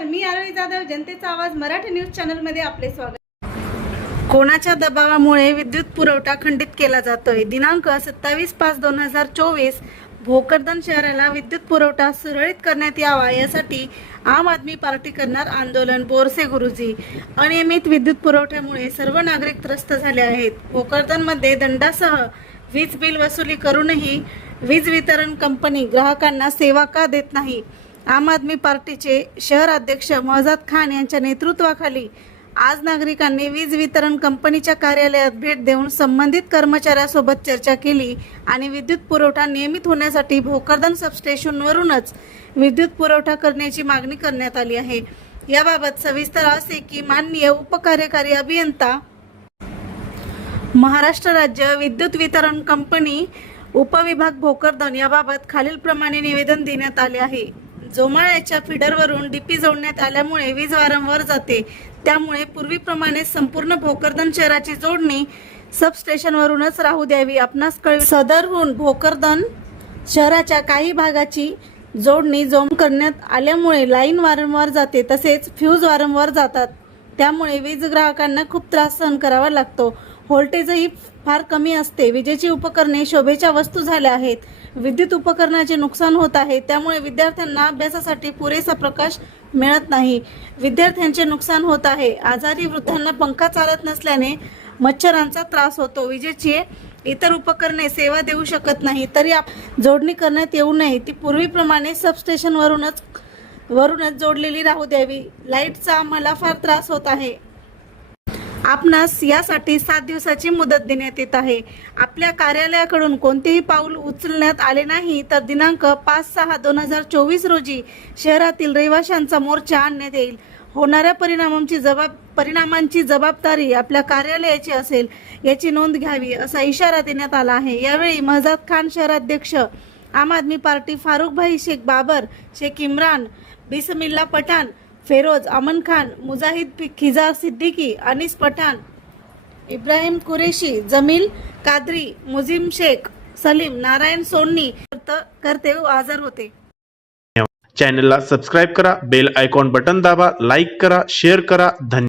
जनतेचा आवाज मराठी न्यूज चॅनलमध्ये आपले स्वागत. कोणाच्या दबावामुळे विद्युत पुरवठा खंडित केला जातोय? दिनांक सत्तावीस पाच दोन हजार चोवीस भोकरदन शहराला विद्युत पुरवठा सुरळीत करण्यात यावा यासाठी आम आदमी पार्टी करणार आंदोलन बोरसे गुरुजी. अनियमित विद्युत पुरवठ्यामुळे सर्व नागरिक त्रस्त झाले आहेत. भोकरदनमध्ये दंडासह वीज बिल वसुली करूनही वीज वितरण कंपनी ग्राहकांना सेवा का देत नाही? आम आदमी पार्टीचे शहर अध्यक्ष महजाद खान यांच्या नेतृत्वाखाली आज नागरिकांनी वीज वितरण कंपनीच्या कार्यालयात भेट देऊन संबंधित कर्मचाऱ्यासोबत चर्चा केली आणि विद्युत पुरवठा नियमित होण्यासाठी भोकरदन सबस्टेशनवरूनच विद्युत पुरवठा करण्याची मागणी करण्यात आली आहे. याबाबत सविस्तर असे की माननीय उपकार्यकारी अभियंता महाराष्ट्र राज्य विद्युत वितरण कंपनी उपविभाग भोकरदन याबाबत खालीलप्रमाणे निवेदन देण्यात आले आहे. जोमाळ्याच्या फिडरवरून डीपी जोडण्यात आल्यामुळे वीज वारंवार जाते. त्यामुळे पूर्वीप्रमाणे संपूर्ण भोकरदन शहराची जोडणी सबस्टेशनवरूनच राहू द्यावी. आपणास कळवी सदरहून भोकरदन शहराच्या काही भागाची जोडणी जोम करण्यात आल्यामुळे लाईन वारंवार जाते तसेच फ्यूज वारंवार जातात. त्यामुळे वीज ग्राहकांना खूप त्रास सहन करावा लागतो. व्होल्टेजही फार कमी असते. विजेची उपकरणे शोभेच्या वस्तू झाल्या आहेत. विद्युत उपकरणाचे नुकसान होत आहे. त्यामुळे विद्यार्थ्यांना अभ्यासासाठी पुरेसा प्रकाश मिळत नाही. विद्यार्थ्यांचे नुकसान होत आहे. आजारी वृद्धांना पंखा चालत नसल्याने मच्छरांचा त्रास होतो. विजेची इतर उपकरणे सेवा देऊ शकत नाही. तरी आप- जोडणी करण्यात येऊ नये. ती पूर्वीप्रमाणे सबस्टेशनवरूनच वरूनच जोडलेली राहू द्यावी. लाईटचा आम्हाला फार त्रास होत आहे. आपणास यासाठी सात दिवसाची मुदत देण्यात येत आहे. आपल्या कार्यालयाकडून कोणतेही पाऊल उचलण्यात आले नाही तर दिनांक पाच सहा दोन हजार चोवीस रोजी शहरातील रहिवाशांचा मोर्चा आणण्यात येईल. होणाऱ्या परिणामांची जबाब परिणामांची जबाबदारी आपल्या कार्यालयाची असेल याची नोंद घ्यावी असा इशारा देण्यात आला आहे. यावेळी महजाद खान शहराध्यक्ष आम आदमी पार्टी फारुखभाई शेख बाबर शेख इम्रान बिसमिल्ला पठाण फेरोज अमन खान मुजाहिद खिजा सिद्दीकी अनिस पठाण इब्राहिम कुरेशी जमील कादरी मुझीम शेख सलीम नारायण सोन्नी करते हजर होते चॅनलला सबस्क्राईब करा बेल आयकॉन बटन दाबा लाईक करा शेअर करा धन्यवाद